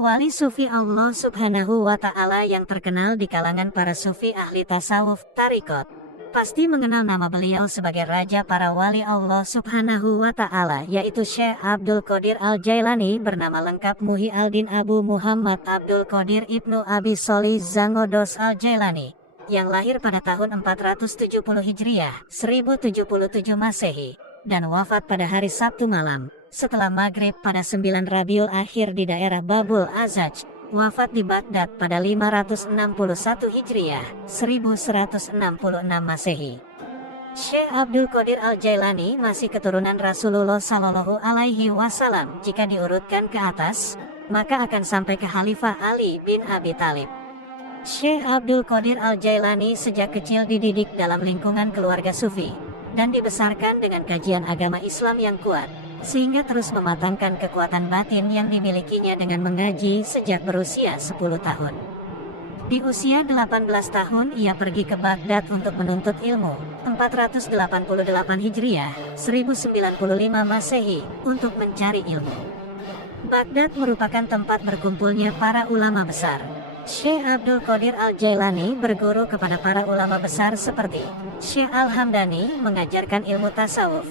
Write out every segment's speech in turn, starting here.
Wali sufi Allah Subhanahu wa Ta'ala yang terkenal di kalangan para sufi ahli tasawuf, tarikot, pasti mengenal nama beliau sebagai raja para wali Allah Subhanahu wa Ta'ala, yaitu Syekh Abdul Qadir Al-Jailani, bernama lengkap Muhyi Al-Din Abu Muhammad Abdul Qadir Ibnu Abi Sholih Zangodos Al-Jailani, yang lahir pada tahun 470 Hijriah, 1077 Masehi, dan wafat pada hari Sabtu malam setelah maghrib pada 9 Rabiul Akhir di daerah Babul Azaj, wafat di Baghdad pada 561 Hijriah, 1166 Masehi. Syekh Abdul Qadir Al-Jailani masih keturunan Rasulullah Shallallahu Alaihi Wasallam. Jika diurutkan ke atas, maka akan sampai ke Khalifah Ali bin Abi Thalib. Syekh Abdul Qadir Al-Jailani sejak kecil dididik dalam lingkungan keluarga sufi dan dibesarkan dengan kajian agama Islam yang kuat, sehingga terus mematangkan kekuatan batin yang dimilikinya dengan mengaji sejak berusia 10 tahun. Di usia 18 tahun ia pergi ke Baghdad untuk menuntut ilmu, 488 Hijriah, 1095 Masehi, untuk mencari ilmu. Baghdad merupakan tempat berkumpulnya para ulama besar. Syekh Abdul Qadir Al-Jailani berguru kepada para ulama besar seperti Syekh Al-Hamdani mengajarkan ilmu tasawuf,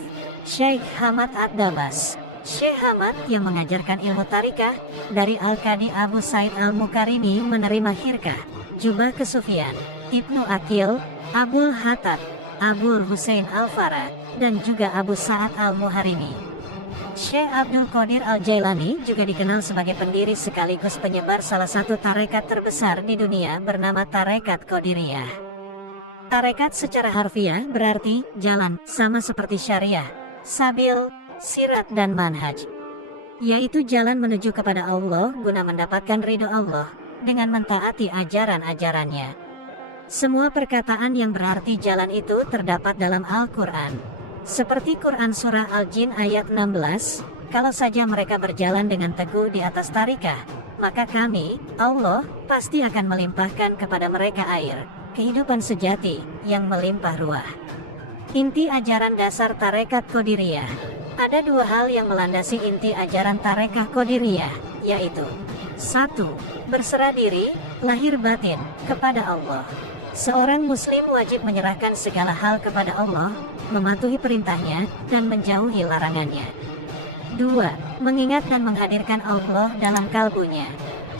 Syekh Hamad Ad-Dabas, Syekh Hamad yang mengajarkan ilmu tarikah, dari Al-Qadi Abu Said Al-Mukarrimi menerima khirkah, jubah kesufian, Ibnu Aqil, Abul Hatab, Abul Husain Al-Farah, dan juga Abu Sa'ad Al-Muharrimi. Syekh Abdul Qadir Al-Jailani juga dikenal sebagai pendiri sekaligus penyebar salah satu tarekat terbesar di dunia bernama Tarekat Qadiriyah. Tarekat secara harfiah berarti jalan, sama seperti syariah, sabil, sirat dan manhaj, yaitu jalan menuju kepada Allah guna mendapatkan ridho Allah dengan mentaati ajaran-ajarannya. Semua perkataan yang berarti jalan itu terdapat dalam Al-Quran. Seperti Quran Surah Al-Jin ayat 16, kalau saja mereka berjalan dengan teguh di atas tarikah, maka kami, Allah, pasti akan melimpahkan kepada mereka air, kehidupan sejati, yang melimpah ruah. Inti ajaran dasar Tarekat Qadiriyah. Ada dua hal yang melandasi inti ajaran Tarekat Qadiriyah, yaitu 1. Berserah diri, lahir batin, kepada Allah. Seorang muslim wajib menyerahkan segala hal kepada Allah, mematuhi perintahnya, dan menjauhi larangannya. 2. Mengingat dan menghadirkan Allah dalam kalbunya.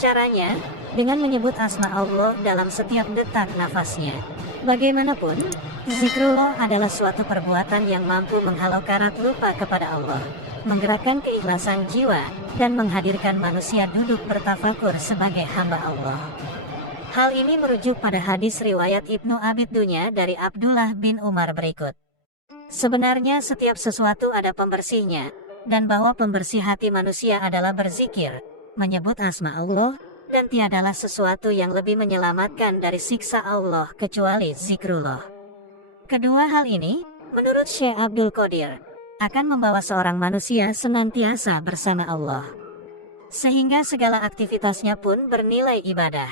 Caranya, dengan menyebut asma Allah dalam setiap detak nafasnya. Bagaimanapun, zikrullah adalah suatu perbuatan yang mampu menghalau karat lupa kepada Allah, menggerakkan keikhlasan jiwa, dan menghadirkan manusia duduk bertafakur sebagai hamba Allah. Hal ini merujuk pada hadis riwayat Ibnu Abid Dunya dari Abdullah bin Umar berikut. Sebenarnya setiap sesuatu ada pembersihnya, dan bahwa pembersih hati manusia adalah berzikir, menyebut asma Allah, dan tiadalah sesuatu yang lebih menyelamatkan dari siksa Allah kecuali zikrullah. Kedua hal ini, menurut Syekh Abdul Qadir, akan membawa seorang manusia senantiasa bersama Allah, sehingga segala aktivitasnya pun bernilai ibadah.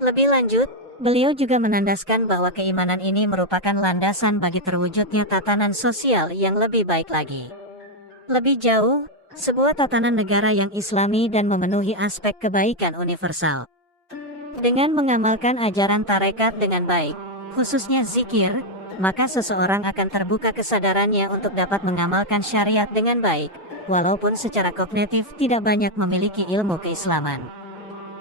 Lebih lanjut, beliau juga menandaskan bahwa keimanan ini merupakan landasan bagi terwujudnya tatanan sosial yang lebih baik lagi. Lebih jauh, sebuah tatanan negara yang islami dan memenuhi aspek kebaikan universal. Dengan mengamalkan ajaran tarekat dengan baik, khususnya zikir, maka seseorang akan terbuka kesadarannya untuk dapat mengamalkan syariat dengan baik, walaupun secara kognitif tidak banyak memiliki ilmu keislaman.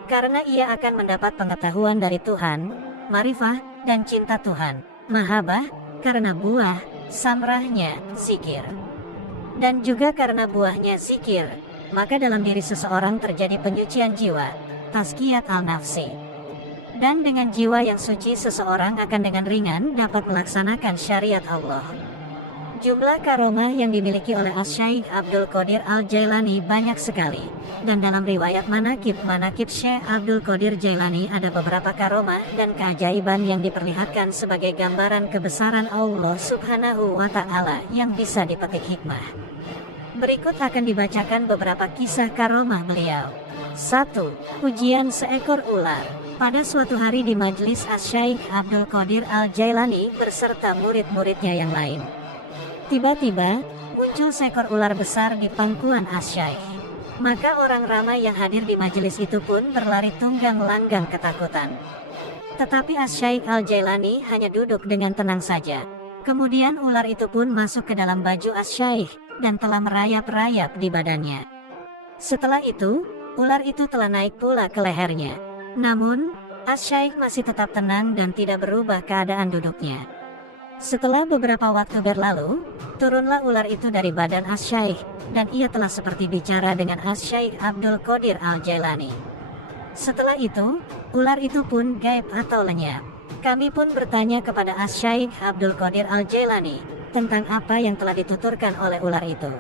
Karena ia akan mendapat pengetahuan dari Tuhan, marifah, dan cinta Tuhan, mahabbah, karena buah, samrahnya, zikir. Dan juga karena buahnya zikir, maka dalam diri seseorang terjadi penyucian jiwa, tazkiyat al-nafsi. Dan dengan jiwa yang suci seseorang akan dengan ringan dapat melaksanakan syariat Allah. Jumlah karomah yang dimiliki oleh Asy-Syaikh Abdul Qadir Al-Jailani banyak sekali. Dan dalam riwayat manakib Syekh Abdul Qadir Jailani ada beberapa karomah dan keajaiban yang diperlihatkan sebagai gambaran kebesaran Allah Subhanahu wa Ta'ala yang bisa dipetik hikmah. Berikut akan dibacakan beberapa kisah karomah beliau. 1. Ujian seekor ular. Pada suatu hari di majelis Asy-Syaikh Abdul Qadir Al-Jailani beserta murid-muridnya yang lain. Tiba-tiba, muncul seekor ular besar di pangkuan Asy-Syaikh. Maka orang ramai yang hadir di majelis itu pun berlari tunggang langgang ketakutan. Tetapi Asy-Syaikh Al-Jailani hanya duduk dengan tenang saja. Kemudian ular itu pun masuk ke dalam baju Asy-Syaikh dan telah merayap-rayap di badannya. Setelah itu, ular itu telah naik pula ke lehernya. Namun, Asy-Syaikh masih tetap tenang dan tidak berubah keadaan duduknya. Setelah beberapa waktu berlalu, turunlah ular itu dari badan Asy-Syaikh, dan ia telah seperti bicara dengan Asy-Syaikh Abdul Qadir Al-Jailani. Setelah itu, ular itu pun gaib atau lenyap. Kami pun bertanya kepada Asy-Syaikh Abdul Qadir Al-Jailani tentang apa yang telah dituturkan oleh ular itu.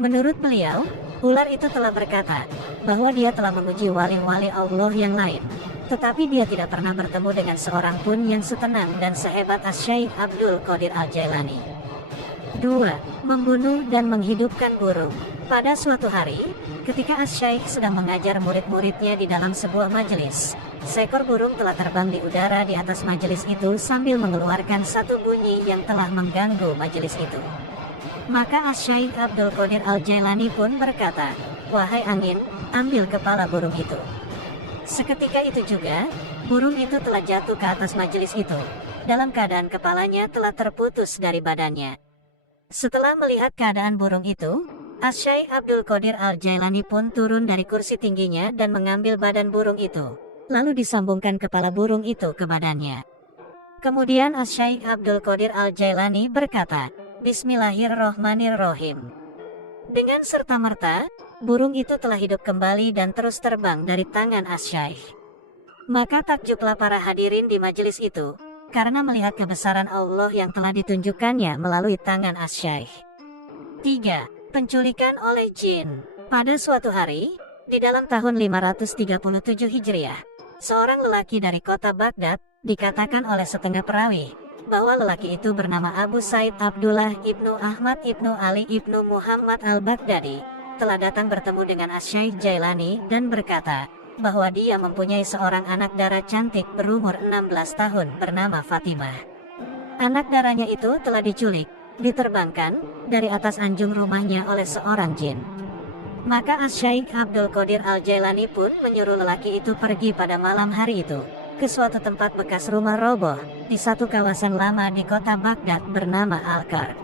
Menurut beliau, ular itu telah berkata bahwa dia telah memuji wali-wali Allah yang lain, tetapi dia tidak pernah bertemu dengan seorang pun yang setenang dan sehebat Asy-Syaikh Abdul Qadir Al-Jailani. 2. Membunuh dan menghidupkan burung. Pada suatu hari, ketika Asy-Syaikh sedang mengajar murid-muridnya di dalam sebuah majelis, seekor burung telah terbang di udara di atas majelis itu sambil mengeluarkan satu bunyi yang telah mengganggu majelis itu. Maka Asy-Syaikh Abdul Qadir Al-Jailani pun berkata, "Wahai angin, ambil kepala burung itu." Seketika itu juga, burung itu telah jatuh ke atas majelis itu, dalam keadaan kepalanya telah terputus dari badannya. Setelah melihat keadaan burung itu, Asy-Syaikh Abdul Qadir Al-Jailani pun turun dari kursi tingginya dan mengambil badan burung itu, lalu disambungkan kepala burung itu ke badannya. Kemudian Asy-Syaikh Abdul Qadir Al-Jailani berkata, "Bismillahirrohmanirrohim." Dengan serta-merta, burung itu telah hidup kembali dan terus terbang dari tangan Asy-Syaikh. Maka takjublah para hadirin di majelis itu, karena melihat kebesaran Allah yang telah ditunjukkannya melalui tangan Asy-Syaikh. 3. Penculikan oleh jin. Pada suatu hari, di dalam tahun 537 Hijriah, seorang lelaki dari kota Baghdad, dikatakan oleh setengah perawi, bahwa lelaki itu bernama Abu Said Abdullah ibnu Ahmad ibnu Ali ibnu Muhammad al-Baghdadi, telah datang bertemu dengan Asy-Syaikh Jailani dan berkata bahwa dia mempunyai seorang anak dara cantik berumur 16 tahun bernama Fatimah. Anak daranya itu telah diculik, diterbangkan dari atas anjung rumahnya oleh seorang jin. Maka Asy-Syaikh Abdul Qadir Al-Jailani pun menyuruh lelaki itu pergi pada malam hari itu ke suatu tempat bekas rumah roboh di satu kawasan lama di kota Baghdad bernama Al-Kar.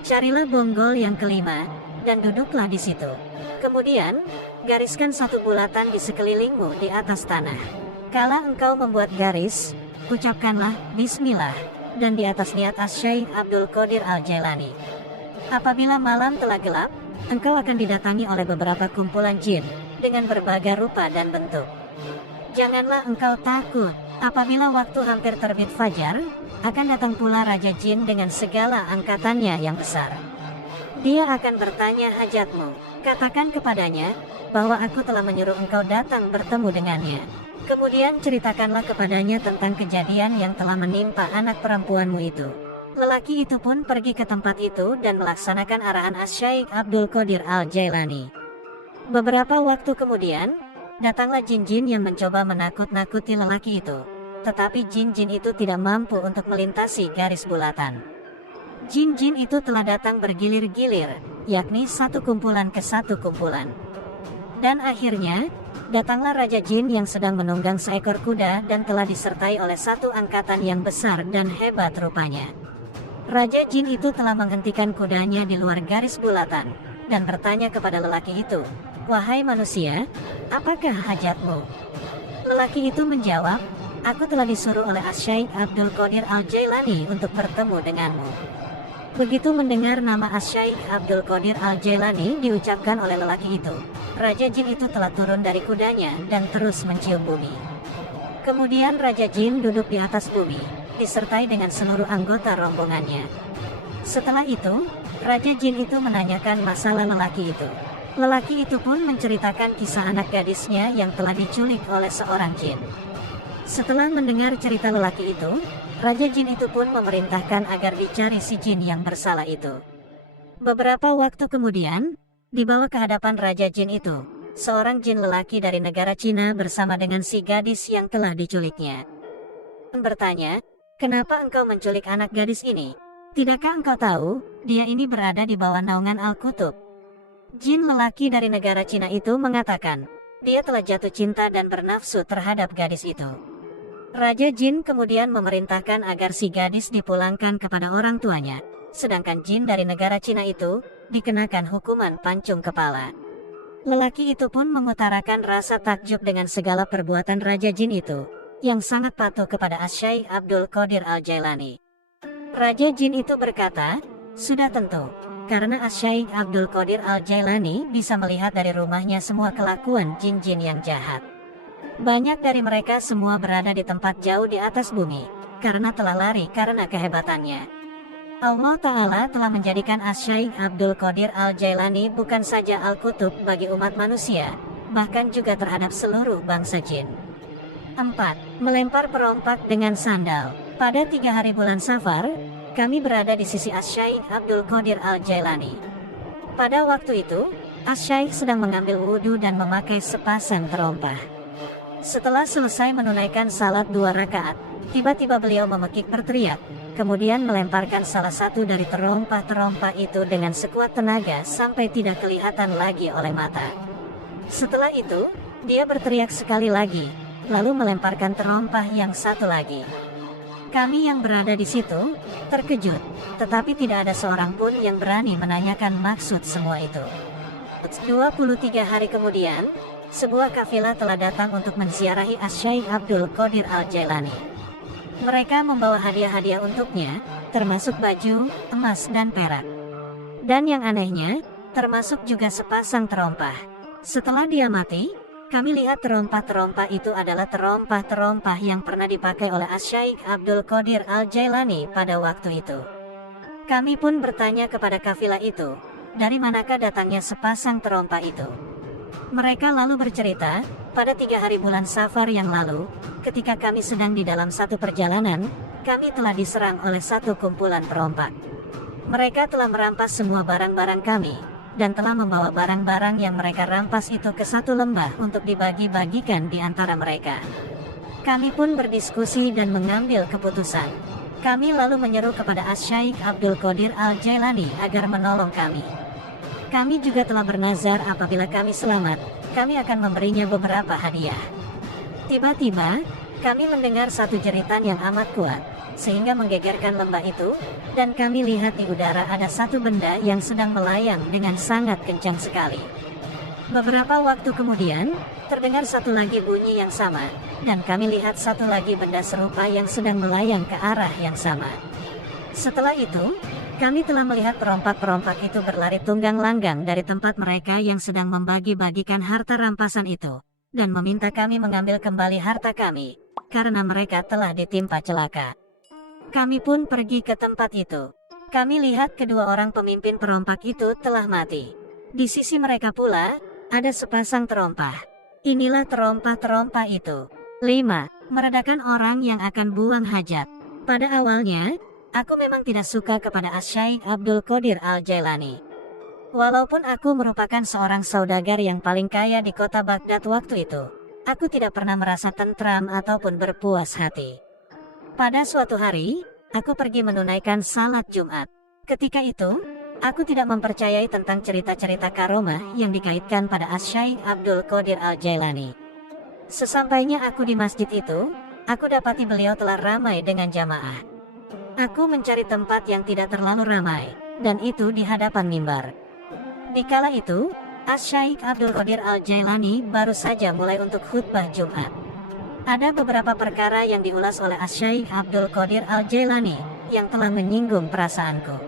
Carilah bonggol yang kelima dan duduklah di situ. Kemudian, gariskan satu bulatan di sekelilingmu di atas tanah. Kala engkau membuat garis, ucapkanlah Bismillah dan di atas niat Asy-Syaikh Abdul Qadir Al-Jailani. Apabila malam telah gelap, engkau akan didatangi oleh beberapa kumpulan jin dengan berbagai rupa dan bentuk. Janganlah engkau takut. Apabila waktu hampir terbit fajar, akan datang pula Raja Jin dengan segala angkatannya yang besar. Dia akan bertanya hajatmu. Katakan kepadanya bahwa aku telah menyuruh engkau datang bertemu dengannya. Kemudian ceritakanlah kepadanya tentang kejadian yang telah menimpa anak perempuanmu itu. Lelaki itu pun pergi ke tempat itu dan melaksanakan arahan Asy-Syaikh Abdul Qadir Al-Jailani. Beberapa waktu kemudian, datanglah jin-jin yang mencoba menakut-nakuti lelaki itu. Tetapi jin-jin itu tidak mampu untuk melintasi garis bulatan. Jin-jin itu telah datang bergilir-gilir, yakni satu kumpulan ke satu kumpulan. Dan akhirnya, datanglah Raja Jin yang sedang menunggang seekor kuda dan telah disertai oleh satu angkatan yang besar dan hebat rupanya. Raja Jin itu telah menghentikan kudanya di luar garis bulatan dan bertanya kepada lelaki itu, "Wahai manusia, apakah hajatmu?" Lelaki itu menjawab, "Aku telah disuruh oleh Asy-Syaikh Abdul Qadir Al-Jailani untuk bertemu denganmu." Begitu mendengar nama Asy-Syaikh Abdul Qadir Al-Jailani diucapkan oleh lelaki itu, Raja Jin itu telah turun dari kudanya dan terus mencium bumi. Kemudian Raja Jin duduk di atas bumi, disertai dengan seluruh anggota rombongannya. Setelah itu, Raja Jin itu menanyakan masalah lelaki itu. Lelaki itu pun menceritakan kisah anak gadisnya yang telah diculik oleh seorang jin. Setelah mendengar cerita lelaki itu, Raja Jin itu pun memerintahkan agar dicari si jin yang bersalah itu. Beberapa waktu kemudian, dibawa ke hadapan Raja Jin itu seorang jin lelaki dari negara Cina bersama dengan si gadis yang telah diculiknya. Bertanya, "Kenapa engkau menculik anak gadis ini? Tidakkah engkau tahu, dia ini berada di bawah naungan Al-Qutub?" Jin lelaki dari negara Cina itu mengatakan, dia telah jatuh cinta dan bernafsu terhadap gadis itu. Raja Jin kemudian memerintahkan agar si gadis dipulangkan kepada orang tuanya, sedangkan jin dari negara Cina itu dikenakan hukuman pancung kepala. Lelaki itu pun mengutarakan rasa takjub dengan segala perbuatan Raja Jin itu, yang sangat patuh kepada Asy-Syaikh Abdul Qadir Al-Jailani. Raja Jin itu berkata, "Sudah tentu, karena Asy-Syaikh Abdul Qadir Al-Jailani bisa melihat dari rumahnya semua kelakuan jin-jin yang jahat. Banyak dari mereka semua berada di tempat jauh di atas bumi, karena telah lari karena kehebatannya. Allah Ta'ala telah menjadikan Asy-Syaikh Abdul Qadir Al-Jailani bukan saja Al-Qutub bagi umat manusia, bahkan juga terhadap seluruh bangsa jin." 4. Melempar perompak dengan sandal. Pada 3 hari bulan Safar, kami berada di sisi Asy-Syaikh Abdul Qadir Al-Jailani. Pada waktu itu, Asy-Syaikh sedang mengambil wudhu dan memakai sepasang terompah. Setelah selesai menunaikan salat 2 rakaat, tiba-tiba beliau memekik berteriak, kemudian melemparkan salah satu dari terompah-terompah itu dengan sekuat tenaga sampai tidak kelihatan lagi oleh mata. Setelah itu, dia berteriak sekali lagi, lalu melemparkan terompah yang satu lagi. Kami yang berada di situ terkejut, tetapi tidak ada seorang pun yang berani menanyakan maksud semua itu. 23 hari kemudian, sebuah kafilah telah datang untuk menziarahi Asy-Syaikh Abdul Qadir Al-Jailani. Mereka membawa hadiah-hadiah untuknya, termasuk baju, emas dan perak. Dan yang anehnya, termasuk juga sepasang terompah. Setelah dia mati, kami lihat terompah-terompah itu adalah terompah-terompah yang pernah dipakai oleh Asy-Syaikh Abdul Qadir Al-Jailani pada waktu itu. Kami pun bertanya kepada kafilah itu, dari manakah datangnya sepasang terompah itu. Mereka lalu bercerita, pada 3 hari bulan Safar yang lalu, ketika kami sedang di dalam satu perjalanan, kami telah diserang oleh satu kumpulan perompak. Mereka telah merampas semua barang-barang kami, dan telah membawa barang-barang yang mereka rampas itu ke satu lembah untuk dibagi-bagikan di antara mereka. Kami pun berdiskusi dan mengambil keputusan. Kami lalu menyeru kepada Asy-Syaikh Abdul Qadir Al-Jailani agar menolong kami. Kami juga telah bernazar apabila kami selamat, kami akan memberinya beberapa hadiah. Tiba-tiba, kami mendengar satu jeritan yang amat kuat, sehingga menggegerkan lembah itu, dan kami lihat di udara ada satu benda yang sedang melayang dengan sangat kencang sekali. Beberapa waktu kemudian, terdengar satu lagi bunyi yang sama, dan kami lihat satu lagi benda serupa yang sedang melayang ke arah yang sama. Setelah itu, kami telah melihat perompak-perompak itu berlari tunggang langgang dari tempat mereka yang sedang membagi-bagikan harta rampasan itu, dan meminta kami mengambil kembali harta kami, karena mereka telah ditimpa celaka. Kami pun pergi ke tempat itu. Kami lihat kedua orang pemimpin perompak itu telah mati. Di sisi mereka pula, ada sepasang terompah. Inilah terompah-terompah itu. 5. Meredakan orang yang akan buang hajat. Pada awalnya, aku memang tidak suka kepada Asy-Syaikh Abdul Qadir Al-Jailani. Walaupun aku merupakan seorang saudagar yang paling kaya di kota Baghdad waktu itu, aku tidak pernah merasa tentram ataupun berpuas hati. Pada suatu hari, aku pergi menunaikan salat Jumat. Ketika itu, aku tidak mempercayai tentang cerita-cerita karomah yang dikaitkan pada Asy-Syaikh Abdul Qadir Al-Jailani. Sesampainya aku di masjid itu, aku dapati beliau telah ramai dengan jamaah. Aku mencari tempat yang tidak terlalu ramai, dan itu di hadapan mimbar. Di kala itu, Asy-Syaikh Abdul Qadir Al-Jailani baru saja mulai untuk khutbah Jumat. Ada beberapa perkara yang diulas oleh Asy-Syaikh Abdul Qadir Al-Jailani yang telah menyinggung perasaanku.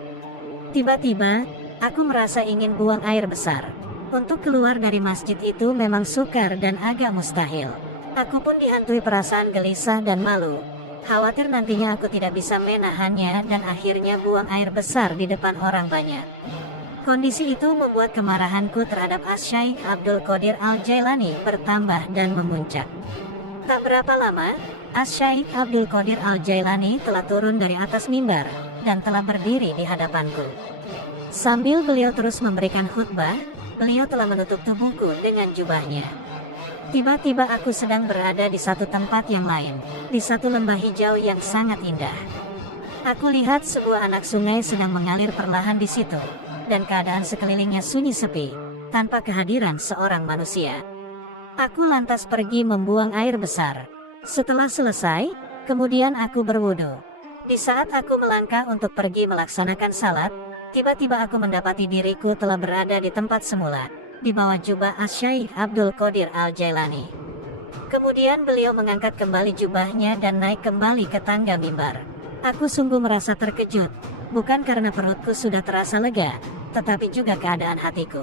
Tiba-tiba, aku merasa ingin buang air besar. Untuk keluar dari masjid itu memang sukar dan agak mustahil. Aku pun dihantui perasaan gelisah dan malu. Khawatir nantinya aku tidak bisa menahannya dan akhirnya buang air besar di depan orang banyak. Kondisi itu membuat kemarahanku terhadap Asy-Syaikh Abdul Qadir Al-Jailani bertambah dan memuncak. Tak berapa lama, Asy-Syaikh Abdul Qadir Al-Jailani telah turun dari atas mimbar dan telah berdiri di hadapanku. Sambil beliau terus memberikan khutbah, beliau telah menutup tubuhku dengan jubahnya. Tiba-tiba aku sedang berada di satu tempat yang lain, di satu lembah hijau yang sangat indah. Aku lihat sebuah anak sungai sedang mengalir perlahan di situ, dan keadaan sekelilingnya sunyi sepi, tanpa kehadiran seorang manusia. Aku lantas pergi membuang air besar. Setelah selesai, kemudian aku berwudu. Di saat aku melangkah untuk pergi melaksanakan salat, tiba-tiba aku mendapati diriku telah berada di tempat semula, di bawah jubah Asy-Syaikh Abdul Qadir Al-Jailani. Kemudian beliau mengangkat kembali jubahnya dan naik kembali ke tangga mimbar. Aku sungguh merasa terkejut, bukan karena perutku sudah terasa lega, tetapi juga keadaan hatiku.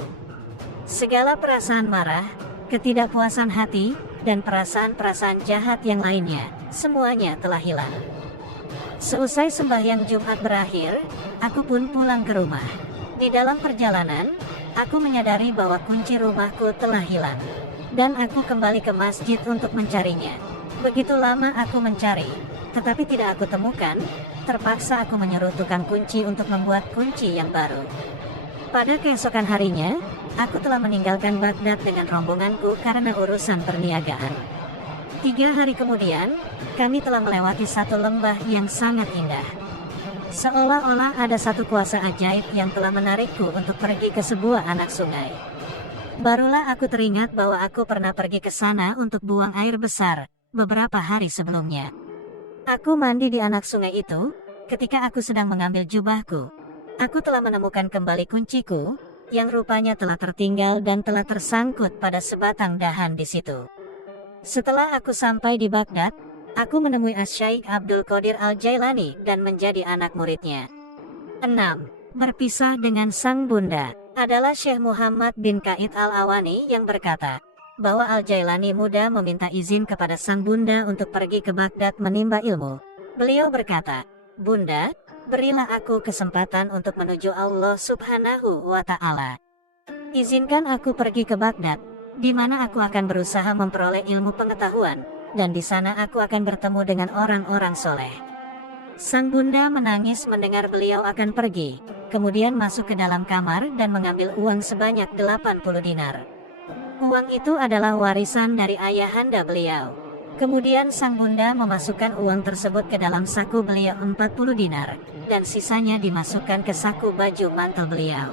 Segala perasaan marah, ketidakpuasan hati, dan perasaan-perasaan jahat yang lainnya, semuanya telah hilang. Seusai sembahyang Jumat berakhir, aku pun pulang ke rumah. Di dalam perjalanan, aku menyadari bahwa kunci rumahku telah hilang, dan aku kembali ke masjid untuk mencarinya. Begitu lama aku mencari, tetapi tidak aku temukan. Terpaksa aku menyuruh tukang kunci untuk membuat kunci yang baru. Pada keesokan harinya, aku telah meninggalkan Baghdad dengan rombonganku karena urusan perniagaan. 3 hari kemudian, kami telah melewati satu lembah yang sangat indah. Seolah-olah ada satu kuasa ajaib yang telah menarikku untuk pergi ke sebuah anak sungai. Barulah aku teringat bahwa aku pernah pergi ke sana untuk buang air besar beberapa hari sebelumnya. Aku mandi di anak sungai itu. Ketika aku sedang mengambil jubahku, aku telah menemukan kembali kunciku, yang rupanya telah tertinggal dan telah tersangkut pada sebatang dahan di situ. Setelah aku sampai di Baghdad, aku menemui Asy-Syaikh Abdul Qadir Al-Jailani dan menjadi anak muridnya. 6. Berpisah dengan sang bunda adalah Syekh Muhammad bin Qaid Al-Awani yang berkata bahwa Al-Jailani muda meminta izin kepada sang bunda untuk pergi ke Baghdad menimba ilmu. Beliau berkata, "Bunda, berilah aku kesempatan untuk menuju Allah Subhanahu wa Ta'ala. Izinkan aku pergi ke Baghdad, di mana aku akan berusaha memperoleh ilmu pengetahuan, dan di sana aku akan bertemu dengan orang-orang soleh." Sang bunda menangis mendengar beliau akan pergi, kemudian masuk ke dalam kamar dan mengambil uang sebanyak 80 dinar. Uang itu adalah warisan dari ayahanda beliau. Kemudian sang bunda memasukkan uang tersebut ke dalam saku beliau 40 dinar, dan sisanya dimasukkan ke saku baju mantel beliau.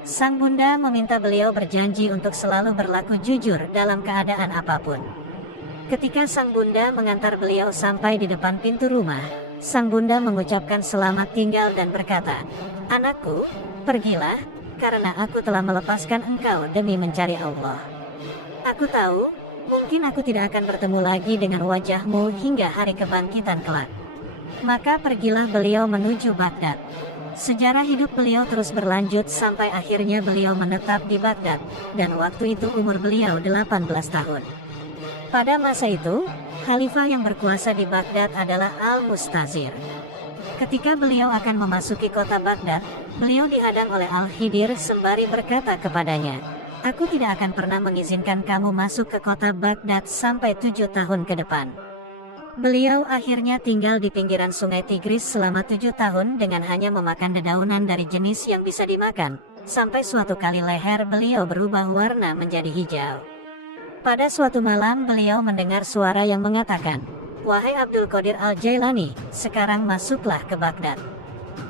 Sang bunda meminta beliau berjanji untuk selalu berlaku jujur dalam keadaan apapun. Ketika sang bunda mengantar beliau sampai di depan pintu rumah, sang bunda mengucapkan selamat tinggal dan berkata, "Anakku, pergilah, karena aku telah melepaskan engkau demi mencari Allah. Aku tahu, mungkin aku tidak akan bertemu lagi dengan wajahmu hingga hari kebangkitan kelak." Maka pergilah beliau menuju Baghdad. Sejarah hidup beliau terus berlanjut sampai akhirnya beliau menetap di Baghdad, dan waktu itu umur beliau 18 tahun. Pada masa itu, khalifah yang berkuasa di Baghdad adalah Al-Mustazir. Ketika beliau akan memasuki kota Baghdad, beliau dihadang oleh Al-Khidir sembari berkata kepadanya, "Aku tidak akan pernah mengizinkan kamu masuk ke kota Baghdad sampai 7 tahun ke depan." Beliau akhirnya tinggal di pinggiran sungai Tigris selama 7 tahun dengan hanya memakan dedaunan dari jenis yang bisa dimakan, sampai suatu kali leher beliau berubah warna menjadi hijau. Pada suatu malam beliau mendengar suara yang mengatakan, "Wahai Abdul Qadir Al-Jailani, sekarang masuklah ke Baghdad."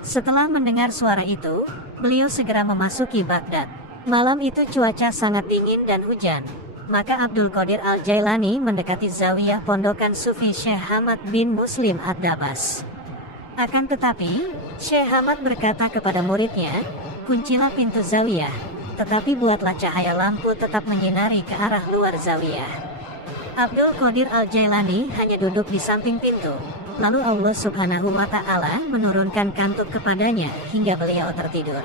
Setelah mendengar suara itu, beliau segera memasuki Baghdad. Malam itu cuaca sangat dingin dan hujan. Maka Abdul Qadir Al-Jailani mendekati zawiyah pondokan Sufi Syekh Hamad bin Muslim Ad-Dabas. Akan tetapi, Syekh Hamad berkata kepada muridnya, "Kuncilah pintu zawiyah, tetapi buatlah cahaya lampu tetap menyinari ke arah luar zawiyah." Abdul Qadir Al-Jailani hanya duduk di samping pintu. Lalu Allah Subhanahu wa Ta'ala menurunkan kantuk kepadanya hingga beliau tertidur.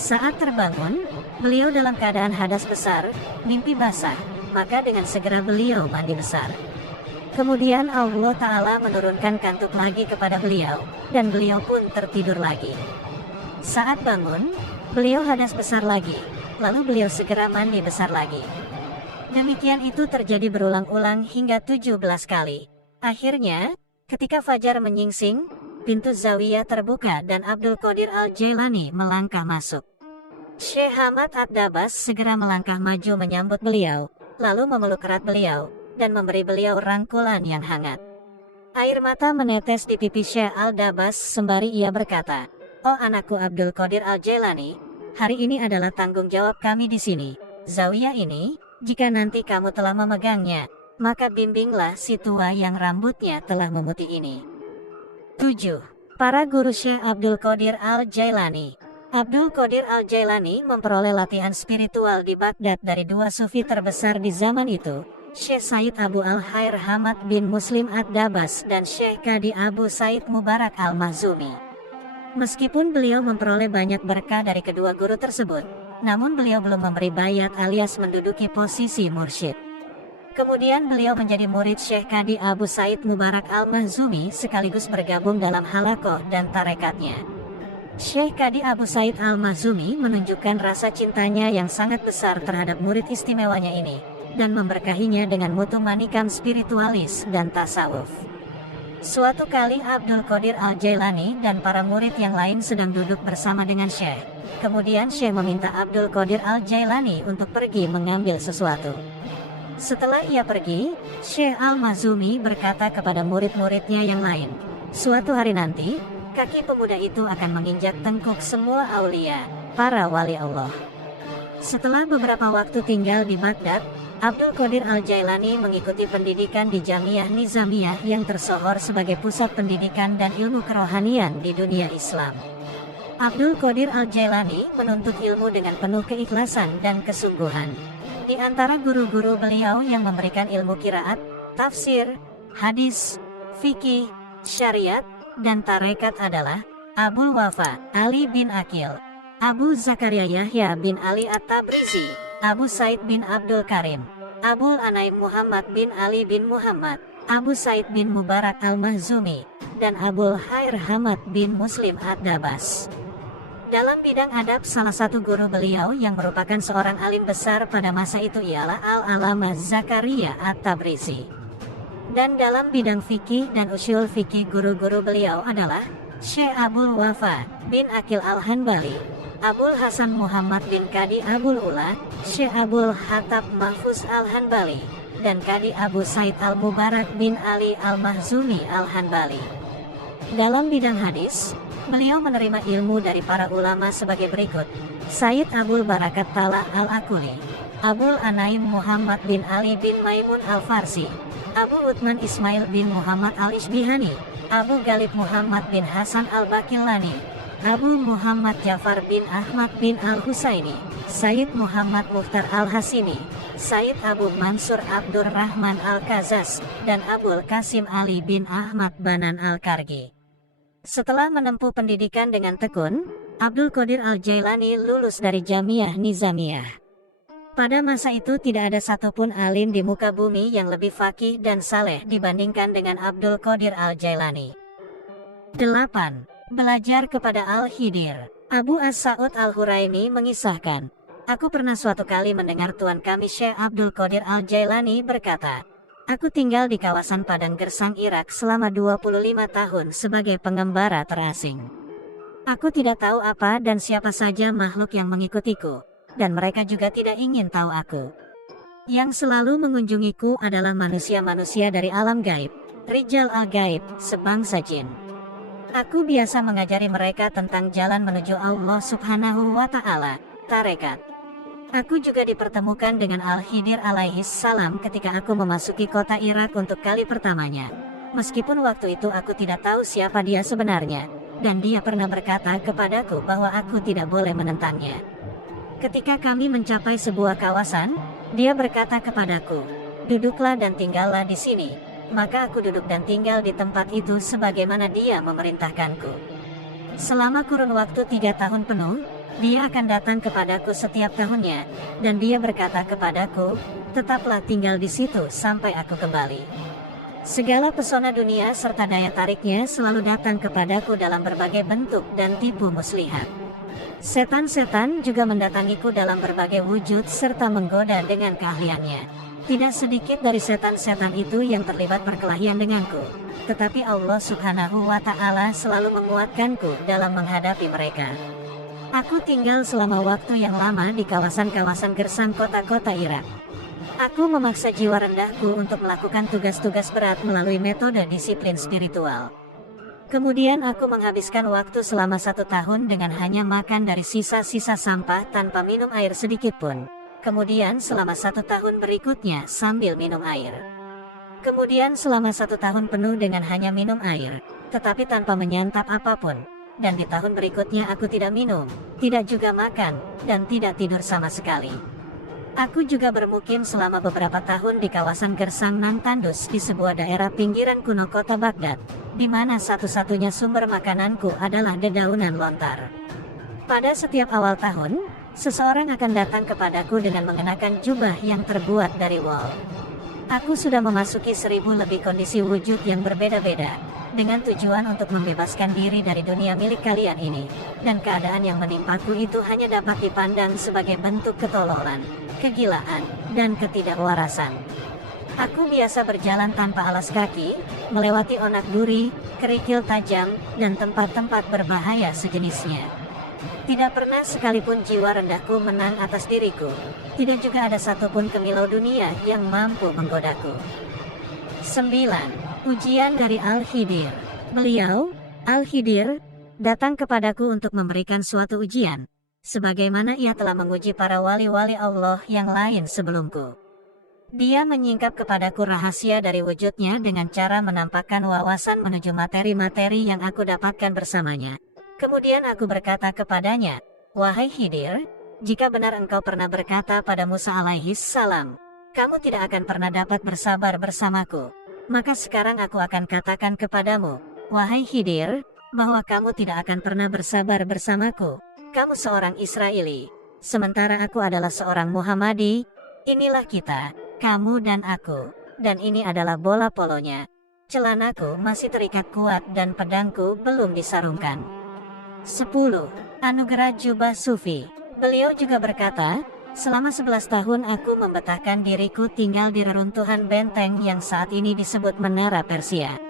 Saat terbangun, beliau dalam keadaan hadas besar, mimpi basah, maka dengan segera beliau mandi besar. Kemudian Allah Ta'ala menurunkan kantuk lagi kepada beliau, dan beliau pun tertidur lagi. Saat bangun, beliau hadas besar lagi, lalu beliau segera mandi besar lagi. Demikian itu terjadi berulang-ulang hingga 17 kali. Akhirnya, ketika fajar menyingsing, pintu zawiyah terbuka dan Abdul Qadir Al-Jailani melangkah masuk. Syekh Hamad Ad-Dabas segera melangkah maju menyambut beliau, lalu memeluk erat beliau, dan memberi beliau rangkulan yang hangat. Air mata menetes di pipi Syekh Al-Dabas sembari ia berkata, "Oh anakku Abdul Qadir Al-Jailani, hari ini adalah tanggung jawab kami di sini. Zawiyah ini, jika nanti kamu telah memegangnya, maka bimbinglah si tua yang rambutnya telah memutih ini." 7. Para guru Syekh Abdul Qadir Al-Jailani. Abdul Qadir Al-Jailani memperoleh latihan spiritual di Baghdad dari dua sufi terbesar di zaman itu, Syekh Said Abu Al-Khair Hamad bin Muslim Ad-Dabas dan Syekh Qadi Abu Said Mubarak Al-Mahzumi. Meskipun beliau memperoleh banyak berkah dari kedua guru tersebut, namun beliau belum memberi bayat alias menduduki posisi mursyid. Kemudian beliau menjadi murid Syekh Qadi Abu Said Mubarak Al-Mahzumi sekaligus bergabung dalam halakoh dan tarekatnya. Syekh Qadi Abu Said Al-Mahzumi menunjukkan rasa cintanya yang sangat besar terhadap murid istimewanya ini, dan memberkahinya dengan mutu manikam spiritualis dan tasawuf. Suatu kali Abdul Qadir Al-Jailani dan para murid yang lain sedang duduk bersama dengan Syekh. Kemudian Syekh meminta Abdul Qadir Al-Jailani untuk pergi mengambil sesuatu. Setelah ia pergi, Syekh Al-Mahzumi berkata kepada murid-muridnya yang lain, "Suatu hari nanti, kaki pemuda itu akan menginjak tengkuk semua aulia, para wali Allah." Setelah beberapa waktu tinggal di Baghdad, Abdul Qadir Al-Jailani mengikuti pendidikan di Jamiah Nizamiyah yang tersohor sebagai pusat pendidikan dan ilmu kerohanian di dunia Islam. Abdul Qadir Al-Jailani menuntut ilmu dengan penuh keikhlasan dan kesungguhan. Di antara guru-guru beliau yang memberikan ilmu qiraat, tafsir, hadis, fikih, syariat, dan tarekat adalah Abu Wafa Ali bin Aqil, Abu Zakaria Yahya bin Ali At-Tabrizi, Abu Said bin Abdul Karim, Abul Anaim Muhammad bin Ali bin Muhammad, Abu Said bin Mubarak Al-Mahzumi, dan Abul Khair Hamad bin Muslim Ad-Dabas. Dalam bidang adab, salah satu guru beliau yang merupakan seorang alim besar pada masa itu ialah Al-Alama Zakaria At-Tabrizi. Dan dalam bidang fikih dan usul fikih, guru-guru beliau adalah Syekh Abul Wafa bin Aqil Al-Hanbali, Abul Hasan Muhammad bin Qadi Abul Ula, Syekh Abul Hatab Mahfuz Al-Hanbali, dan Qadi Abu Said Al-Mubarak bin Ali Al-Mahzumi Al-Hanbali. Dalam bidang hadis, beliau menerima ilmu dari para ulama sebagai berikut: Sayyid Abul Barakat Talah Al-Akuli, Abul Anaim Muhammad bin Ali bin Maimun Al-Farsi, Abu Uthman Ismail bin Muhammad Al-Ishbihani, Abu Ghalib Muhammad bin Hasan Al-Bakillani, Abu Muhammad Ja'far bin Ahmad bin Al-Husaini, Sayyid Muhammad Mukhtar Al-Hasimi, Sayyid Abu Mansur Abdur Rahman Al-Kazas, dan Abul Qasim Ali bin Ahmad Banan Al-Kargi. Setelah menempuh pendidikan dengan tekun, Abdul Qadir Al-Jailani lulus dari Jamiah Nizamiyah. Pada masa itu tidak ada satupun alim di muka bumi yang lebih faqih dan saleh dibandingkan dengan Abdul Qadir Al-Jailani. 8. Belajar kepada Al-Khidir. Abu As-Sa'ud Al-Huraimi mengisahkan, "Aku pernah suatu kali mendengar tuan kami Syekh Abdul Qadir Al-Jailani berkata, aku tinggal di kawasan Padang Gersang Irak selama 25 tahun sebagai pengembara terasing. Aku tidak tahu apa dan siapa saja makhluk yang mengikutiku, dan mereka juga tidak ingin tahu aku. Yang selalu mengunjungiku adalah manusia-manusia dari alam gaib, Rijal al-Gaib, sebangsa jin. Aku biasa mengajari mereka tentang jalan menuju Allah Subhanahu wa Ta'ala, tarekat. Aku juga dipertemukan dengan Al-Khidir alaihi salam ketika aku memasuki kota Irak untuk kali pertamanya. Meskipun waktu itu aku tidak tahu siapa dia sebenarnya, dan dia pernah berkata kepadaku bahwa aku tidak boleh menentangnya. Ketika kami mencapai sebuah kawasan, dia berkata kepadaku, duduklah dan tinggallah di sini. Maka aku duduk dan tinggal di tempat itu sebagaimana dia memerintahkanku. Selama kurun waktu 3 tahun penuh, dia akan datang kepadaku setiap tahunnya, dan dia berkata kepadaku, tetaplah tinggal di situ sampai aku kembali. Segala pesona dunia serta daya tariknya selalu datang kepadaku dalam berbagai bentuk dan tipu muslihat. Setan-setan juga mendatangiku dalam berbagai wujud serta menggoda dengan keahliannya. Tidak sedikit dari setan-setan itu yang terlibat perkelahian denganku, tetapi Allah Subhanahu wa Ta'ala selalu menguatkanku dalam menghadapi mereka. Aku tinggal selama waktu yang lama di kawasan-kawasan gersang kota-kota Irak. Aku memaksa jiwa rendahku untuk melakukan tugas-tugas berat melalui metode disiplin spiritual. Kemudian aku menghabiskan waktu selama 1 tahun dengan hanya makan dari sisa-sisa sampah tanpa minum air sedikit pun. Kemudian selama 1 tahun berikutnya sambil minum air. Kemudian selama 1 tahun penuh dengan hanya minum air, tetapi tanpa menyantap apapun. Dan di tahun berikutnya aku tidak minum, tidak juga makan, dan tidak tidur sama sekali. Aku juga bermukim selama beberapa tahun di kawasan Gersang Nan Tandus di sebuah daerah pinggiran kuno kota Baghdad, di mana satu-satunya sumber makananku adalah dedaunan lontar. Pada setiap awal tahun, seseorang akan datang kepadaku dengan mengenakan jubah yang terbuat dari wol. Aku sudah memasuki 1000 lebih kondisi wujud yang berbeda-beda, dengan tujuan untuk membebaskan diri dari dunia milik kalian ini, dan keadaan yang menimpaku itu hanya dapat dipandang sebagai bentuk ketololan, kegilaan, dan ketidakwarasan. Aku biasa berjalan tanpa alas kaki, melewati onak duri, kerikil tajam, dan tempat-tempat berbahaya sejenisnya. Tidak pernah sekalipun jiwa rendahku menang atas diriku. Tidak juga ada satupun kemilau dunia yang mampu menggodaku. 9. Ujian dari Al-Khidir. Beliau, Al-Khidir, datang kepadaku untuk memberikan suatu ujian, sebagaimana ia telah menguji para wali-wali Allah yang lain sebelumku. Dia menyingkap kepadaku rahasia dari wujudnya dengan cara menampakkan wawasan menuju materi-materi yang aku dapatkan bersamanya. Kemudian aku berkata kepadanya, "Wahai Khidir, jika benar engkau pernah berkata pada Musa alaihis salam, kamu tidak akan pernah dapat bersabar bersamaku, maka sekarang aku akan katakan kepadamu, wahai Khidir, bahwa kamu tidak akan pernah bersabar bersamaku. Kamu seorang Israeli, sementara aku adalah seorang Muhammadi. Inilah kita, kamu dan aku, dan ini adalah bola polonya. Celanaku masih terikat kuat dan pedangku belum disarungkan." 10. Anugerah Jubah Sufi. Beliau juga berkata, selama 11 tahun aku membetahkan diriku tinggal di reruntuhan benteng yang saat ini disebut Menara Persia.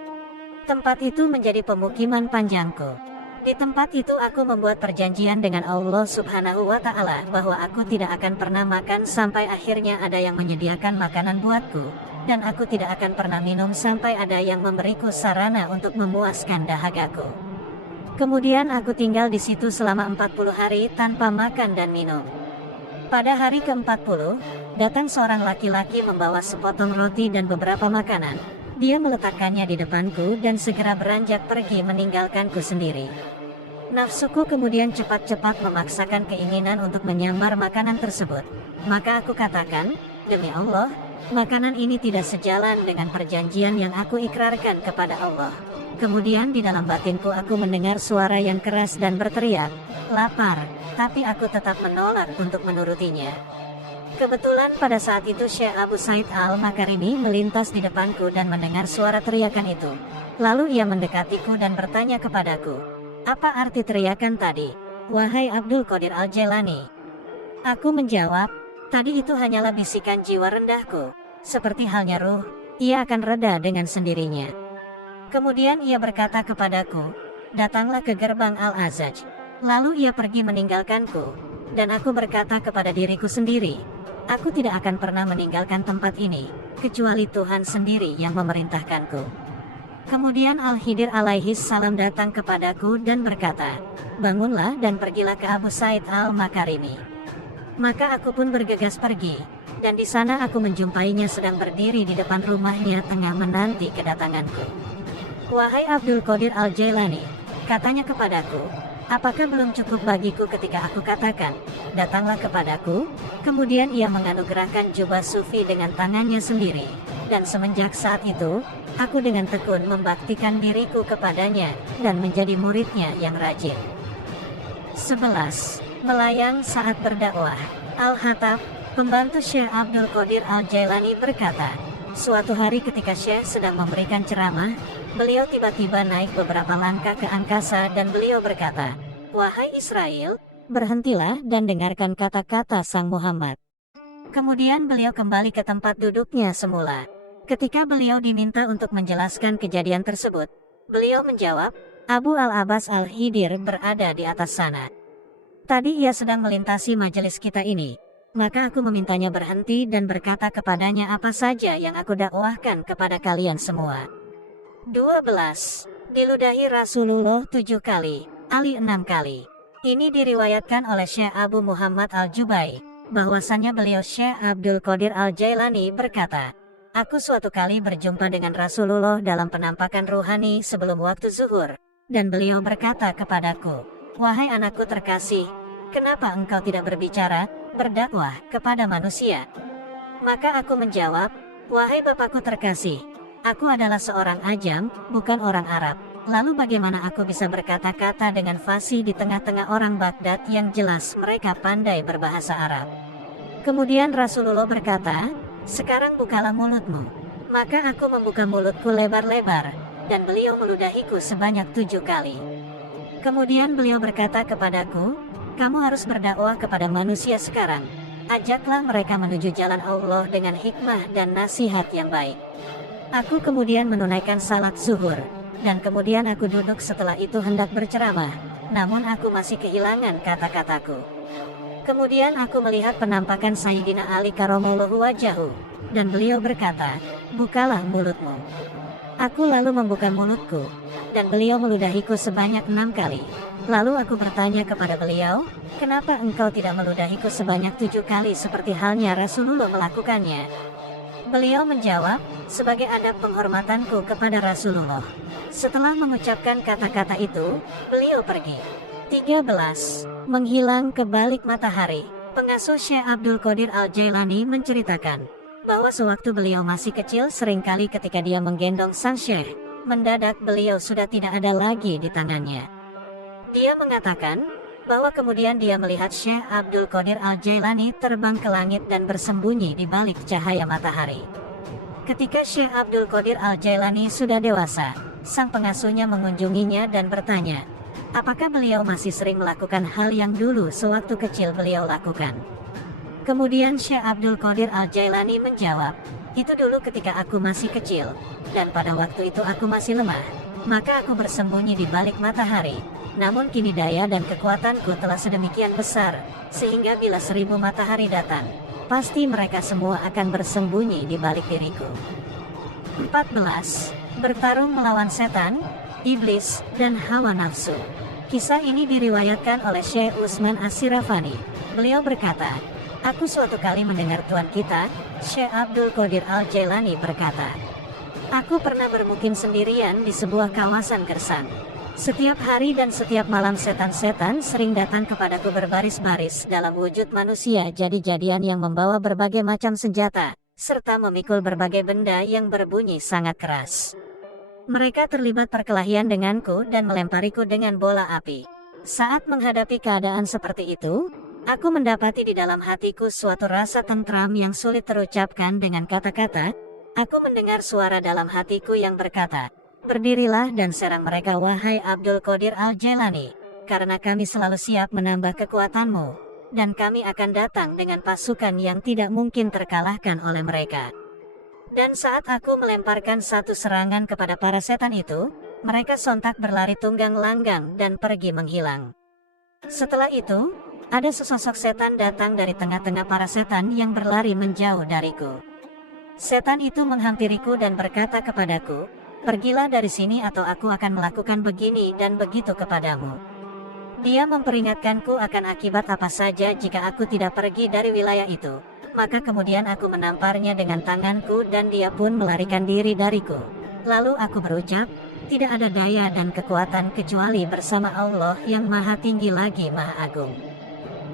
Tempat itu menjadi pemukiman panjangku. Di tempat itu aku membuat perjanjian dengan Allah Subhanahu wa Ta'ala bahwa aku tidak akan pernah makan sampai akhirnya ada yang menyediakan makanan buatku, dan aku tidak akan pernah minum sampai ada yang memberiku sarana untuk memuaskan dahagaku. Kemudian aku tinggal di situ selama 40 hari tanpa makan dan minum. Pada hari ke-40, datang seorang laki-laki membawa sepotong roti dan beberapa makanan. Dia meletakkannya di depanku dan segera beranjak pergi meninggalkanku sendiri. Nafsuku kemudian cepat-cepat memaksakan keinginan untuk menyambar makanan tersebut. Maka aku katakan, demi Allah, makanan ini tidak sejalan dengan perjanjian yang aku ikrarkan kepada Allah. Kemudian di dalam batinku aku mendengar suara yang keras dan berteriak, lapar, tapi aku tetap menolak untuk menurutinya. Kebetulan pada saat itu Syekh Abu Said Al-Makarimi melintas di depanku dan mendengar suara teriakan itu. Lalu ia mendekatiku dan bertanya kepadaku, "Apa arti teriakan tadi, wahai Abdul Qadir Al-Jailani?" Aku menjawab, "Tadi itu hanyalah bisikan jiwa rendahku. Seperti halnya ruh, ia akan reda dengan sendirinya." Kemudian ia berkata kepadaku, "Datanglah ke gerbang Al-Azaj." Lalu ia pergi meninggalkanku, dan aku berkata kepada diriku sendiri, aku tidak akan pernah meninggalkan tempat ini, kecuali Tuhan sendiri yang memerintahkanku. Kemudian Al-Khidir alaihis salam datang kepadaku dan berkata, "Bangunlah dan pergilah ke Abu Said Al-Makarimi." Maka aku pun bergegas pergi, dan di sana aku menjumpainya sedang berdiri di depan rumahnya tengah menanti kedatanganku. "Wahai Abdul Qadir Al-Jailani," katanya kepadaku, "apakah belum cukup bagiku ketika aku katakan, datanglah kepadaku?" Kemudian ia menganugerahkan jubah sufi dengan tangannya sendiri, dan semenjak saat itu, aku dengan tekun membaktikan diriku kepadanya, dan menjadi muridnya yang rajin. 11. Melayang saat berdakwah. Al-Hattab, pembantu Syekh Abdul Qadir Al-Jailani berkata, suatu hari ketika Syekh sedang memberikan ceramah, beliau tiba-tiba naik beberapa langkah ke angkasa dan beliau berkata, "Wahai Israel, berhentilah dan dengarkan kata-kata Sang Muhammad." Kemudian beliau kembali ke tempat duduknya semula. Ketika beliau diminta untuk menjelaskan kejadian tersebut, beliau menjawab, "Abu Al-Abbas Al-Khidir berada di atas sana." Tadi ia sedang melintasi majelis kita ini. Maka aku memintanya berhenti dan berkata kepadanya apa saja yang aku dakwahkan kepada kalian semua. 12. Diludahi Rasulullah 7 kali, Ali 6 kali. Ini diriwayatkan oleh Syekh Abu Muhammad Al-Jubai, bahwasannya beliau Syekh Abdul Qadir Al-Jailani berkata, aku suatu kali berjumpa dengan Rasulullah dalam penampakan ruhani sebelum waktu zuhur, dan beliau berkata kepadaku, wahai anakku terkasih, kenapa engkau tidak berbicara, berdakwah kepada manusia? Maka aku menjawab, wahai bapakku terkasih, aku adalah seorang ajam, bukan orang Arab. Lalu bagaimana aku bisa berkata-kata dengan fasih di tengah-tengah orang Baghdad yang jelas mereka pandai berbahasa Arab? Kemudian Rasulullah berkata, sekarang bukalah mulutmu. Maka aku membuka mulutku lebar-lebar, dan beliau meludahiku sebanyak 7 kali. Kemudian beliau berkata kepadaku, kamu harus berdakwah kepada manusia sekarang. Ajaklah mereka menuju jalan Allah dengan hikmah dan nasihat yang baik. Aku kemudian menunaikan salat zuhur, dan kemudian aku duduk setelah itu hendak berceramah, namun aku masih kehilangan kata-kataku. Kemudian aku melihat penampakan Sayyidina Ali Karamallahu Wajahu, dan beliau berkata, bukalah mulutmu. Aku lalu membuka mulutku, dan beliau meludahiku sebanyak 6 kali. Lalu aku bertanya kepada beliau, kenapa engkau tidak meludahiku sebanyak 7 kali seperti halnya Rasulullah melakukannya? Beliau menjawab, sebagai adab penghormatanku kepada Rasulullah. Setelah mengucapkan kata-kata itu, beliau pergi. 13. Menghilang ke balik matahari. Pengasuh Syekh Abdul Qadir Al-Jailani menceritakan bahwa sewaktu beliau masih kecil seringkali ketika dia menggendong sang syekh, mendadak beliau sudah tidak ada lagi di tangannya. Dia mengatakan bahwa kemudian dia melihat Syekh Abdul Qadir Al-Jailani terbang ke langit dan bersembunyi di balik cahaya matahari. Ketika Syekh Abdul Qadir Al-Jailani sudah dewasa, sang pengasuhnya mengunjunginya dan bertanya, apakah beliau masih sering melakukan hal yang dulu sewaktu kecil beliau lakukan? Kemudian Syekh Abdul Qadir Al-Jailani menjawab, itu dulu ketika aku masih kecil, dan pada waktu itu aku masih lemah, maka aku bersembunyi di balik matahari. Namun kini daya dan kekuatanku telah sedemikian besar, sehingga bila 1000 matahari datang, pasti mereka semua akan bersembunyi di balik diriku. 14. Bertarung melawan setan, iblis, dan hawa nafsu. Kisah ini diriwayatkan oleh Syekh Utsman As-Sirafani. Beliau berkata, aku suatu kali mendengar tuan kita, Syekh Abdul Qadir Al-Jailani berkata, aku pernah bermukim sendirian di sebuah kawasan gersang. Setiap hari dan setiap malam setan-setan sering datang kepadaku berbaris-baris dalam wujud manusia jadi-jadian yang membawa berbagai macam senjata, serta memikul berbagai benda yang berbunyi sangat keras. Mereka terlibat perkelahian denganku dan melempariku dengan bola api. Saat menghadapi keadaan seperti itu, aku mendapati di dalam hatiku suatu rasa tentram yang sulit terucapkan dengan kata-kata. Aku mendengar suara dalam hatiku yang berkata, berdirilah dan serang mereka wahai Abdul Qadir Al-Jailani, karena kami selalu siap menambah kekuatanmu, dan kami akan datang dengan pasukan yang tidak mungkin terkalahkan oleh mereka. Dan saat aku melemparkan satu serangan kepada para setan itu, mereka sontak berlari tunggang langgang dan pergi menghilang. Setelah itu, ada sesosok setan datang dari tengah-tengah para setan yang berlari menjauh dariku. Setan itu menghampiriku dan berkata kepadaku, pergilah dari sini atau aku akan melakukan begini dan begitu kepadamu. Dia memperingatkanku akan akibat apa saja jika aku tidak pergi dari wilayah itu. Maka kemudian aku menamparnya dengan tanganku dan dia pun melarikan diri dariku. Lalu aku berucap, tidak ada daya dan kekuatan kecuali bersama Allah yang maha tinggi lagi maha agung.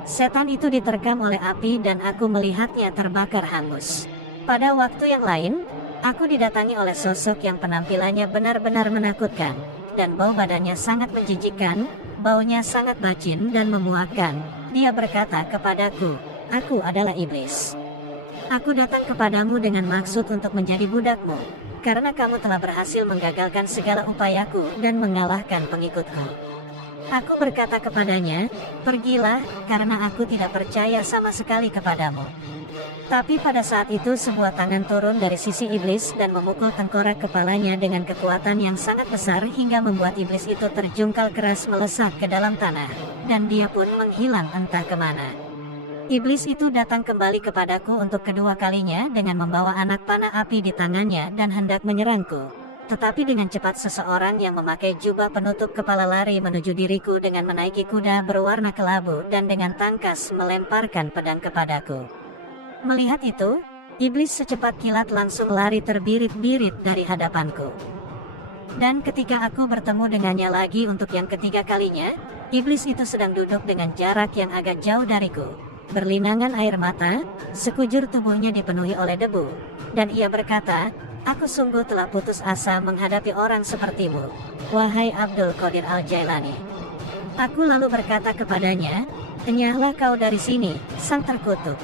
Setan itu diterkam oleh api dan aku melihatnya terbakar hangus. Pada waktu yang lain, aku didatangi oleh sosok yang penampilannya benar-benar menakutkan, dan bau badannya sangat menjijikkan, baunya sangat bacin dan memuakkan. Dia berkata kepadaku, aku adalah iblis. Aku datang kepadamu dengan maksud untuk menjadi budakmu, karena kamu telah berhasil menggagalkan segala upayaku dan mengalahkan pengikutku. Aku berkata kepadanya, "Pergilah, karena aku tidak percaya sama sekali kepadamu." Tapi pada saat itu sebuah tangan turun dari sisi iblis dan memukul tengkorak kepalanya dengan kekuatan yang sangat besar hingga membuat iblis itu terjungkal keras melesat ke dalam tanah, dan dia pun menghilang entah kemana. Iblis itu datang kembali kepadaku untuk kedua kalinya dengan membawa anak panah api di tangannya dan hendak menyerangku. Tetapi dengan cepat seseorang yang memakai jubah penutup kepala lari menuju diriku dengan menaiki kuda berwarna kelabu dan dengan tangkas melemparkan pedang kepadaku. Melihat itu, iblis secepat kilat langsung lari terbirit-birit dari hadapanku. Dan ketika aku bertemu dengannya lagi untuk yang ketiga kalinya, iblis itu sedang duduk dengan jarak yang agak jauh dariku. Berlinangan air mata, sekujur tubuhnya dipenuhi oleh debu. Dan ia berkata, "Aku sungguh telah putus asa menghadapi orang sepertimu, wahai Abdul Qadir Al-Jailani." Aku lalu berkata kepadanya, "Enyahlah kau dari sini, sang terkutuk.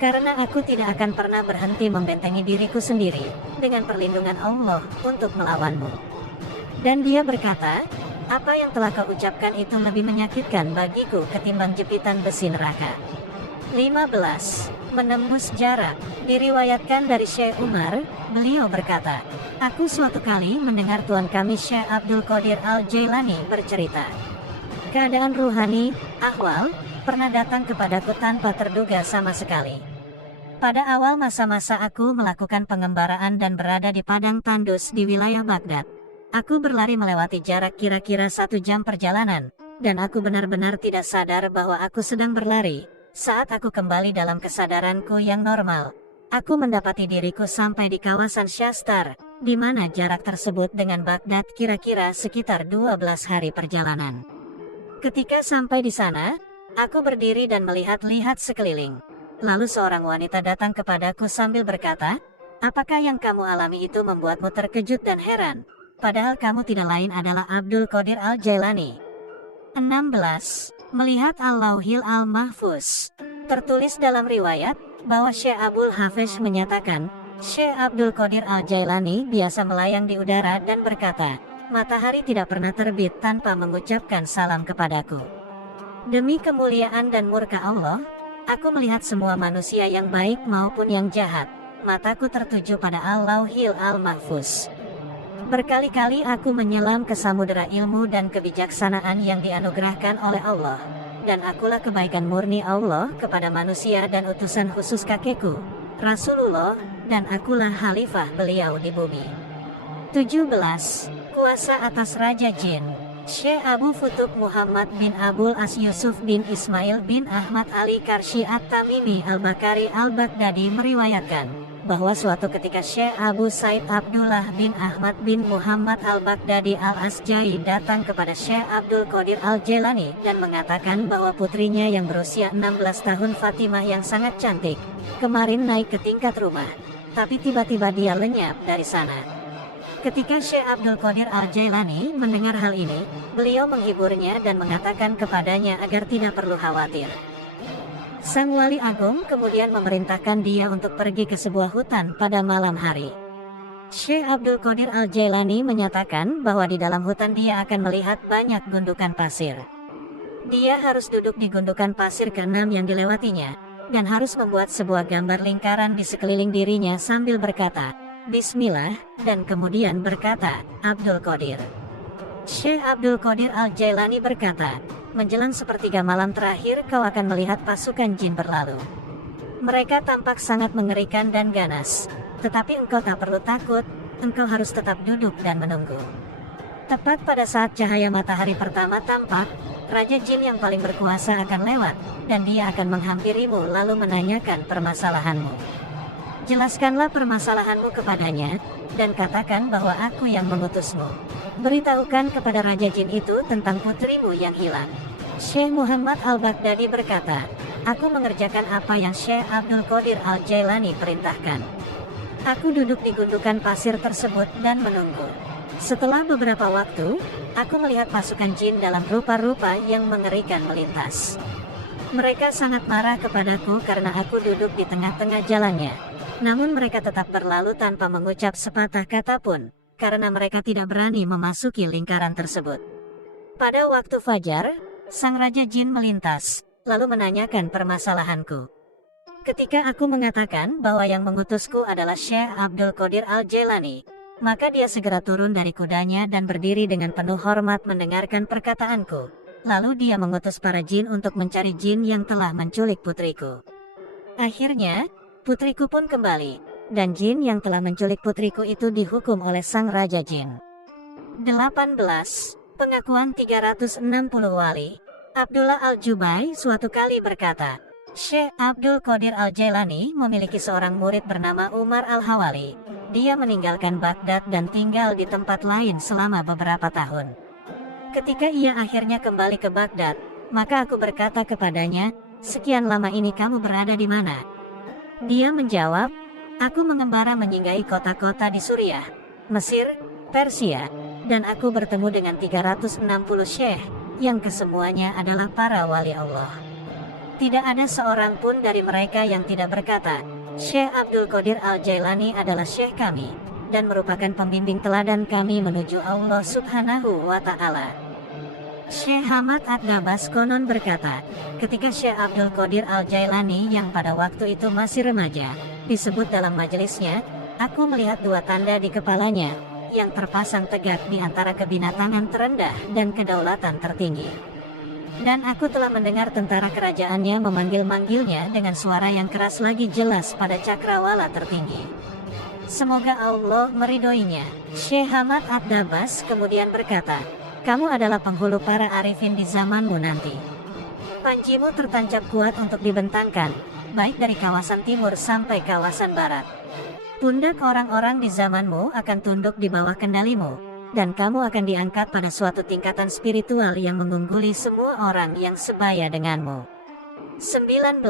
Karena aku tidak akan pernah berhenti membentengi diriku sendiri dengan perlindungan Allah untuk melawanmu." Dan dia berkata, "Apa yang telah kau ucapkan itu lebih menyakitkan bagiku ketimbang jepitan besi neraka." 15. Menembus jarak. Diriwayatkan dari Syekh Umar, beliau berkata, "Aku suatu kali mendengar tuan kami Syekh Abdul Qadir Al-Jailani bercerita. Keadaan ruhani, ahwal, pernah datang kepadaku tanpa terduga sama sekali. Pada awal masa-masa aku melakukan pengembaraan dan berada di padang tandus di wilayah Baghdad. Aku berlari melewati jarak kira-kira 1 jam perjalanan, dan aku benar-benar tidak sadar bahwa aku sedang berlari. Saat aku kembali dalam kesadaranku yang normal, aku mendapati diriku sampai di kawasan Shastar, di mana jarak tersebut dengan Baghdad kira-kira sekitar 12 hari perjalanan. Ketika sampai di sana, aku berdiri dan melihat-lihat sekeliling. Lalu seorang wanita datang kepadaku sambil berkata, "Apakah yang kamu alami itu membuatmu terkejut dan heran? Padahal kamu tidak lain adalah Abdul Qadir Al-Jailani." 16. Melihat Al-Lauhil Al-Mahfuz. Tertulis dalam riwayat bahwa Syekh Abul Hafiz menyatakan, Syekh Abdul Qadir Al-Jailani biasa melayang di udara dan berkata, "Matahari tidak pernah terbit tanpa mengucapkan salam kepadaku." Demi kemuliaan dan murka Allah, aku melihat semua manusia yang baik maupun yang jahat. Mataku tertuju pada Al-Lauhil Al-Mahfuz. Berkali-kali aku menyelam ke samudera ilmu dan kebijaksanaan yang dianugerahkan oleh Allah. Dan akulah kebaikan murni Allah kepada manusia dan utusan khusus kakekku, Rasulullah, dan akulah khalifah beliau di bumi. 17. Kuasa atas Raja Jin. Syekh Abu Futub Muhammad bin Abul As Yusuf bin Ismail bin Ahmad Ali Karsyi At-Tamimi Al-Bakari Al-Baghdadi meriwayatkan bahwa suatu ketika Syekh Abu Said Abdullah bin Ahmad bin Muhammad Al-Baghdadi Al-Asjai datang kepada Syekh Abdul Qadir Al-Jailani dan mengatakan bahwa putrinya yang berusia 16 tahun Fatimah yang sangat cantik kemarin naik ke tingkat rumah, tapi tiba-tiba dia lenyap dari sana. Ketika Syekh Abdul Qadir Al-Jailani mendengar hal ini, beliau menghiburnya dan mengatakan kepadanya agar tidak perlu khawatir. Sang Wali Agung kemudian memerintahkan dia untuk pergi ke sebuah hutan pada malam hari. Syekh Abdul Qadir Al-Jailani menyatakan bahwa di dalam hutan dia akan melihat banyak gundukan pasir. Dia harus duduk di gundukan pasir ke-6 yang dilewatinya, dan harus membuat sebuah gambar lingkaran di sekeliling dirinya sambil berkata, "Bismillah," dan kemudian berkata, "Abdul Qadir." Syekh Abdul Qadir Al-Jailani berkata, "Menjelang sepertiga malam terakhir kau akan melihat pasukan jin berlalu. Mereka tampak sangat mengerikan dan ganas. Tetapi engkau tak perlu takut, engkau harus tetap duduk dan menunggu." Tepat pada saat cahaya matahari pertama tampak, Raja Jin yang paling berkuasa akan lewat, dan dia akan menghampirimu lalu menanyakan permasalahanmu. Jelaskanlah permasalahanmu kepadanya, dan katakan bahwa aku yang mengutusmu. Beritahukan kepada Raja Jin itu tentang putrimu yang hilang. Syekh Muhammad Al-Baghdadi berkata, "Aku mengerjakan apa yang Syekh Abdul Qadir Al-Jailani perintahkan. Aku duduk di gundukan pasir tersebut dan menunggu. Setelah beberapa waktu, aku melihat pasukan jin dalam rupa-rupa yang mengerikan melintas. Mereka sangat marah kepadaku karena aku duduk di tengah-tengah jalannya. Namun mereka tetap berlalu tanpa mengucap sepatah kata pun, karena mereka tidak berani memasuki lingkaran tersebut. Pada waktu fajar, sang Raja Jin melintas, lalu menanyakan permasalahanku. Ketika aku mengatakan bahwa yang mengutusku adalah Syekh Abdul Qadir Al-Jailani, maka dia segera turun dari kudanya dan berdiri dengan penuh hormat mendengarkan perkataanku. Lalu dia mengutus para jin untuk mencari jin yang telah menculik putriku. Akhirnya, putriku pun kembali, dan jin yang telah menculik putriku itu dihukum oleh sang Raja Jin. 18. Pengakuan 360 wali. Abdullah Al-Jubai suatu kali berkata, Syekh Abdul Qadir Al-Jailani memiliki seorang murid bernama Umar Al-Hawali. Dia meninggalkan Baghdad dan tinggal di tempat lain selama beberapa tahun. Ketika ia akhirnya kembali ke Baghdad, maka aku berkata kepadanya, "Sekian lama ini kamu berada di mana?" Dia menjawab, "Aku mengembara menyinggahi kota-kota di Suriah, Mesir, Persia, dan aku bertemu dengan 360 syekh, yang kesemuanya adalah para wali Allah. Tidak ada seorang pun dari mereka yang tidak berkata, Syekh Abdul Qadir Al-Jailani adalah syekh kami, dan merupakan pembimbing teladan kami menuju Allah Subhanahu wa Ta'ala." Syekh Hamad Ad-Dabas konon berkata, ketika Syekh Abdul Qadir Al-Jailani yang pada waktu itu masih remaja, disebut dalam majelisnya, aku melihat dua tanda di kepalanya, yang terpasang tegak di antara kebinatangan terendah dan kedaulatan tertinggi. Dan aku telah mendengar tentara kerajaannya memanggil-manggilnya dengan suara yang keras lagi jelas pada cakrawala tertinggi. Semoga Allah meridhoinya. Syekh Hamad Ad-Dabas kemudian berkata, kamu adalah penghulu para arifin di zamanmu nanti. Panjimu tertancap kuat untuk dibentangkan, baik dari kawasan timur sampai kawasan barat. Pundak orang-orang di zamanmu akan tunduk di bawah kendalimu, dan kamu akan diangkat pada suatu tingkatan spiritual yang mengungguli semua orang yang sebaya denganmu. 19.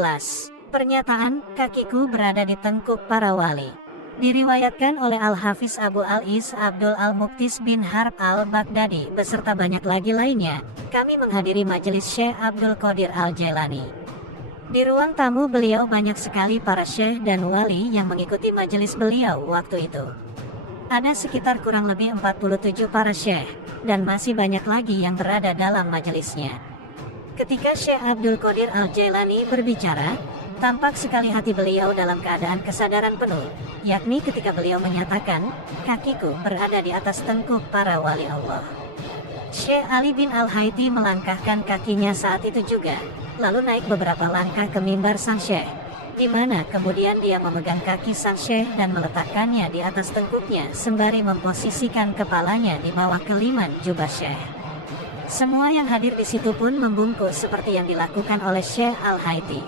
Pernyataan, kakiku berada di tengkuk para wali. Diriwayatkan oleh Al-Hafiz Abu Al-Is Abdul Al-Muqtis bin Harb Al-Baghdadi beserta banyak lagi lainnya, kami menghadiri majelis Syekh Abdul Qadir Al-Jailani. Di ruang tamu beliau banyak sekali para syekh dan wali yang mengikuti majelis beliau waktu itu. Ada sekitar kurang lebih 47 para syekh, dan masih banyak lagi yang berada dalam majelisnya. Ketika Syekh Abdul Qadir Al-Jailani berbicara, tampak sekali hati beliau dalam keadaan kesadaran penuh, yakni ketika beliau menyatakan, kakiku berada di atas tengkuk para wali Allah. Syekh Ali bin Al-Haiti melangkahkan kakinya saat itu juga, lalu naik beberapa langkah ke mimbar sang syekh, di mana kemudian dia memegang kaki sang syekh dan meletakkannya di atas tengkuknya sembari memposisikan kepalanya di bawah keliman jubah syekh. Semua yang hadir di situ pun membungkuk seperti yang dilakukan oleh Syekh Al-Haiti.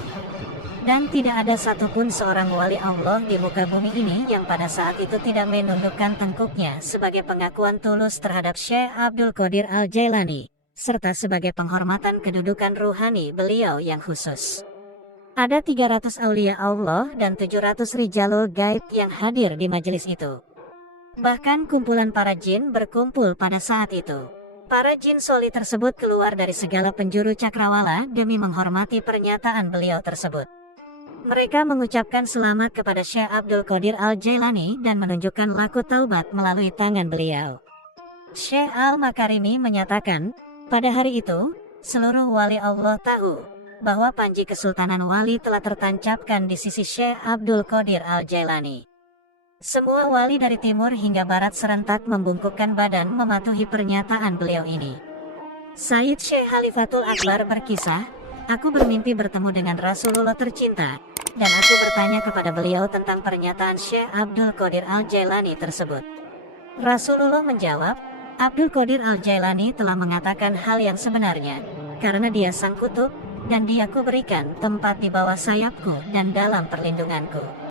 Dan tidak ada satupun seorang wali Allah di muka bumi ini yang pada saat itu tidak menundukkan tengkuknya sebagai pengakuan tulus terhadap Syekh Abdul Qadir Al-Jailani, serta sebagai penghormatan kedudukan ruhani beliau yang khusus. Ada 300 aulia Allah dan 700 rijalul gaib yang hadir di majelis itu. Bahkan kumpulan para jin berkumpul pada saat itu. Para jin soli tersebut keluar dari segala penjuru cakrawala demi menghormati pernyataan beliau tersebut. Mereka mengucapkan selamat kepada Syekh Abdul Qadir Al-Jailani dan menunjukkan laku taubat melalui tangan beliau. Syekh Al-Makarimi menyatakan, pada hari itu, seluruh wali Allah tahu bahwa panji kesultanan wali telah tertancapkan di sisi Syekh Abdul Qadir Al-Jailani. Semua wali dari timur hingga barat serentak membungkukkan badan mematuhi pernyataan beliau ini. Said Syekh Khalifatul Akbar berkisah, aku bermimpi bertemu dengan Rasulullah tercinta, dan aku bertanya kepada beliau tentang pernyataan Syekh Abdul Qadir Al-Jailani tersebut. Rasulullah menjawab, Abdul Qadir Al-Jailani telah mengatakan hal yang sebenarnya, karena dia sang kutub, dan dia ku berikan tempat di bawah sayapku dan dalam perlindunganku.